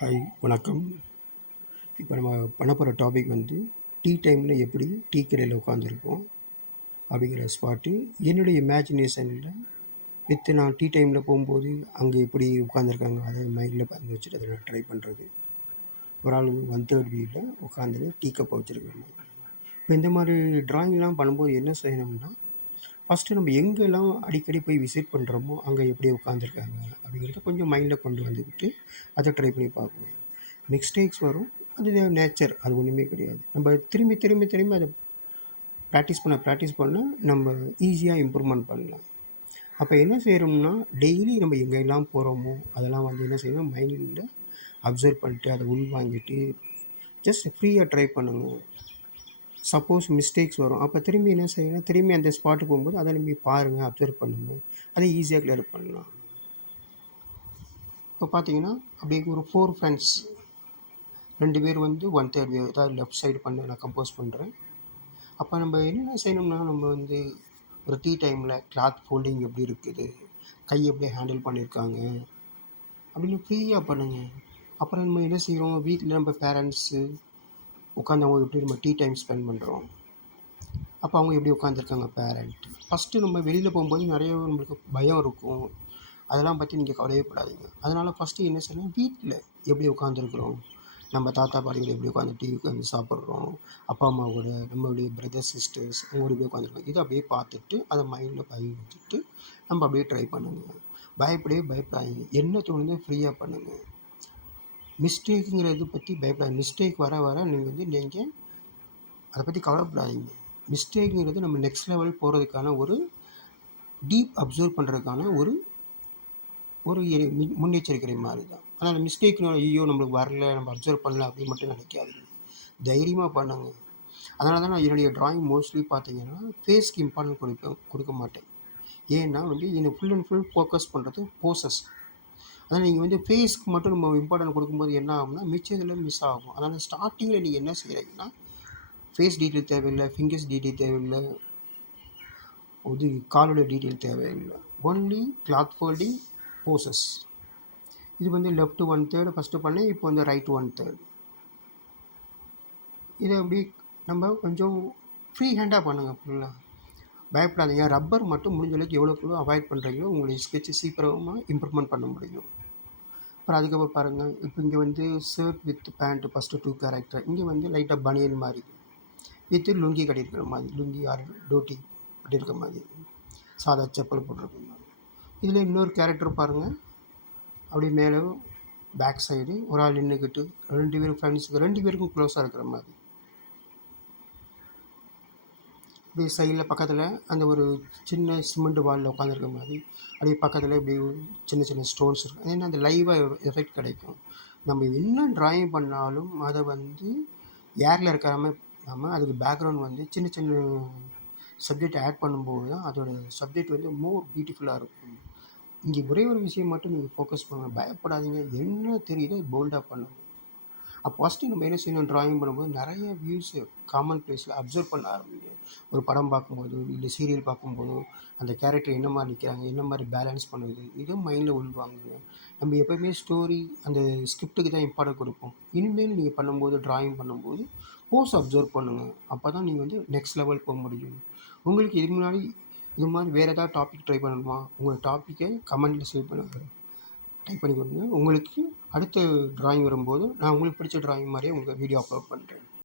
Hi வணக்கம். இப்போ நம்ம பண்ண போகிற டாபிக் வந்து டீ டைமில் எப்படி டீ கடையில் உட்காந்துருப்போம் அப்படிங்கிற ஸ்பாட்டு என்னுடைய இமேஜினேஷனில் நான் டீ டைமில் போகும்போது அங்கே எப்படி உட்காந்துருக்காங்க அதை மைண்டில் பார்த்து வச்சுட்டு அதை நான் ட்ரை பண்ணுறது. ஒரு ஆள் 1/3 வியூவில் உட்காந்துட்டு டீ கப்பை வச்சுருக்காங்க. இப்போ இந்த மாதிரி ட்ராயிங்லாம் பண்ணும்போது என்ன செய்யணும்னா, ஃபஸ்ட்டு நம்ம எங்கெல்லாம் அடிக்கடி போய் விசிட் பண்ணுறோமோ அங்கே எப்படி உட்காந்துருக்காங்க அப்படிங்கிறத கொஞ்சம் மைண்டில் கொண்டு வந்துக்கிட்டு அதை ட்ரை பண்ணி பார்க்கணும். மிஸ்டேக்ஸ் வரும், அது நேச்சர், அது ஒன்றுமே கிடையாது. நம்ம திரும்பி திரும்பி திரும்பி அதை ப்ராக்டிஸ் பண்ண நம்ம ஈஸியாக இம்ப்ரூவ்மெண்ட் பண்ணலாம். அப்போ என்ன செய்கிறோம்னா, டெய்லி நம்ம எங்கெல்லாம் போகிறோமோ அதெல்லாம் வந்து என்ன செய்யணும், மைண்டில் அப்சர்வ் பண்ணிட்டு அதை உள்வாங்கிட்டு ஜஸ்ட் ஃப்ரீயாக ட்ரை பண்ணுங்கள். சப்போஸ் மிஸ்டேக்ஸ் வரும், அப்போ திரும்பி என்ன செய்யணும், திரும்பி அந்த ஸ்பாட்டுக்கு போகும்போது அதை நீங்கள் பாருங்கள், அப்சர்வ் பண்ணுங்கள், அதை ஈஸியாக கிளியர் பண்ணலாம். இப்போ பார்த்தீங்கன்னா அப்படியே ஒரு 4 ஃப்ரெண்ட்ஸ், 2 பேர் வந்து 1/3 வியூ, அதாவது லெஃப்ட் சைடு பண்ண நான் கம்போஸ் பண்ணுறேன். அப்போ நம்ம என்னென்ன செய்யணும்னா, நம்ம வந்து ஒரு டீ டைமில் கிளாத் ஃபோல்டிங் எப்படி இருக்குது, கை எப்படி ஹேண்டில் பண்ணியிருக்காங்க அப்படின்னு ஃப்ரீயாக பண்ணுங்கள். அப்புறம் நம்ம என்ன செய்கிறோம், வீட்டில் நம்ம பேரண்ட்ஸு உட்காந்தவங்க எப்படி நம்ம டீ டைம் ஸ்பெண்ட் பண்ணுறோம், அப்போ அவங்க எப்படி உட்காந்துருக்காங்க பேரண்ட். ஃபஸ்ட்டு நம்ம வெளியில் போகும்போது நிறைய நம்மளுக்கு பயம் இருக்கும், அதெல்லாம் பற்றி நீங்கள் கவலையே படாதீங்க. அதனால் ஃபஸ்ட்டு என்ன செய்யணும், வீட்டில் எப்படி உட்காந்துருக்குறோம், நம்ம தாத்தா பாட்டிகள் எப்படி உட்காந்து டிவி உட்காந்து சாப்பிட்றோம், அப்பா அம்மா கூட, நம்மளுடைய பிரதர்ஸ் சிஸ்டர்ஸ் அவங்களோட எப்படி உட்காந்துருக்கோம், இதை அப்படியே பார்த்துட்டு அதை மைண்டில் பதிவிச்சுட்டு நம்ம அப்படியே ட்ரை பண்ணுங்கள். பயப்படாதீங்க, என்ன தோணுதோ ஃப்ரீயாக பண்ணுங்கள். மிஸ்டேக்குங்கிறது பற்றி பயப்படாது. மிஸ்டேக் வர வர நீங்கள் அதை பற்றி கவலைப்படாதீங்க. மிஸ்டேக்குங்கிறது நம்ம நெக்ஸ்ட் லெவல் போகிறதுக்கான ஒரு டீப் அப்சர்வ் பண்ணுறதுக்கான ஒரு ஒரு முன்னெச்சரிக்கை மாதிரி தான். அதனால் மிஸ்டேக்னால ஐயோ நம்மளுக்கு வரல, நம்ம அப்சர்வ் பண்ணல அப்படின்னு மட்டும் நினைக்காதீங்க. தைரியமாக பண்ணுங்க. அதனால தான் நான் என்னுடைய ட்ராயிங் மோஸ்ட்லி பார்த்தீங்கன்னா ஃபேஸ்க்கு இம்பார்ட்டன்ட் கொடுக்க மாட்டேன். ஏன்னா வந்து எனக்கு ஃபுல் அண்ட் ஃபுல் ஃபோக்கஸ் பண்ணுறது போசஸ். அதனால் நீங்கள் வந்து ஃபேஸ்க்கு மட்டும் நம்ம இம்பார்ட்டன்ட் கொடுக்கும்போது என்ன ஆகும்னா மிச்சத்தில் மிஸ் ஆகும். அதனால் ஸ்டார்டிங்கில் நீங்கள் என்ன செய்கிறீங்கன்னா, ஃபேஸ் டீட்டெயில் தேவையில்லை, ஃபிங்கர்ஸ் டீட்டெயில் தேவையில்லை, காலோட டீட்டெயில் தேவையில்லை. Only cloth folding, poses. இது வந்து லெஃப்ட் 1/3 ஃபஸ்ட்டு பண்ணேன், இப்போ வந்து ரைட் 1/3. இதை அப்படி நம்ம கொஞ்சம் ஃப்ரீ ஹேண்டாக பண்ணுங்கள். ஃபுல்லாக பயப்படாதீங்க. ரப்பர் மட்டும் முடிஞ்ச அளவுக்கு எவ்வளோக்கு அவாய்ட் பண்ணுறீங்களோ உங்களுடைய ஸ்கெட்சு சீக்கிரமாக இம்ப்ரூவ்மெண்ட் பண்ண முடியும். அப்புறம் அதுக்கப்புறம் பாருங்கள், இப்போ இங்கே வந்து shirt with pant first 2 character, இங்கே வந்து லைட்டாக பனியன் மாதிரி வித்து லுங்கி கட்டியிருக்கிற மாதிரி, லுங்கி ஆர் டோட்டி கட்டியிருக்க மாதிரி, சாதா செப்பல் போட்டிருக்க மாதிரி. இதில் இன்னொரு கேரக்டர் பாருங்கள், அப்படியே மேலே பேக் சைடு ஒரு ஆள் நின்றுக்கிட்டு 2 பேரும் ஃப்ரெண்ட்ஸுக்கு 2 பேருக்கும் க்ளோஸாக இருக்கிற மாதிரி. அப்படியே சைடில் பக்கத்தில் அந்த ஒரு சின்ன சிமெண்ட் வாலில் உட்காந்துருக்க மாதிரி, அப்படியே பக்கத்தில் இப்படி சின்ன சின்ன ஸ்டோன்ஸ் இருக்கும். ஏன்னா அந்த லைவாக எஃபெக்ட் கிடைக்கும். நம்ம என்ன ட்ராயிங் பண்ணாலும் அதை வந்து ஏரில் இருக்காமல் நம்ம அதுக்கு பேக்ரவுண்ட் வந்து சின்ன சின்ன சப்ஜெக்ட் ஆட் பண்ணும்போது தான் அதோட சப்ஜெக்ட் வந்து மோர் பியூட்டிஃபுல்லாக இருக்கும். இங்கே ஒரே ஒரு விஷயம் மட்டும் நீங்கள் ஃபோக்கஸ் பண்ணுங்கள், பயப்படாதீங்க. என்ன தெரியுதோ போல்டாக பண்ணுங்கள். அப்போ ஃபஸ்ட்டு நம்ம என்ன செய்யணும், ட்ராயிங் பண்ணும்போது நிறைய வியூஸு காமன் ப்ளேஸில் அப்சர்வ் பண்ண ஆரம்பிங்க. ஒரு படம் பார்க்கும்போதோ இல்லை சீரியல் பார்க்கும்போதோ அந்த கேரக்டர் என்ன மாதிரி நிற்கிறாங்க, என்ன மாதிரி பேலன்ஸ் பண்ணுது, இதுவும் மைண்டில் உள்வாங்குங்க. நம்ம எப்போயுமே ஸ்டோரி அந்த ஸ்கிரிப்டுக்கு தான் இம்பார்ட்டன்ட் கொடுப்போம். இனிமேல் நீங்கள் பண்ணும்போது ட்ராயிங் பண்ணும்போது போஸ் அப்சர்வ் பண்ணுங்கள். அப்போ தான் நீங்கள் வந்து நெக்ஸ்ட் லெவல் போக முடியும். உங்களுக்கு இது முன்னாடி இது மாதிரி வேறு ஏதாவது டாபிக் ட்ரை பண்ணணுமா, உங்கள் டாப்பிக்கை கமெண்ட்டில் சேவ் பண்ணுங்கள், டைப் பண்ணி கொடுங்க. உங்களுக்கு அடுத்த ட்ராயிங் வரும்போது நான் உங்களுக்கு பிடிச்ச ட்ராயிங் மாதிரியே உங்களுக்கு வீடியோ அப்லோட் பண்ணுறேன்.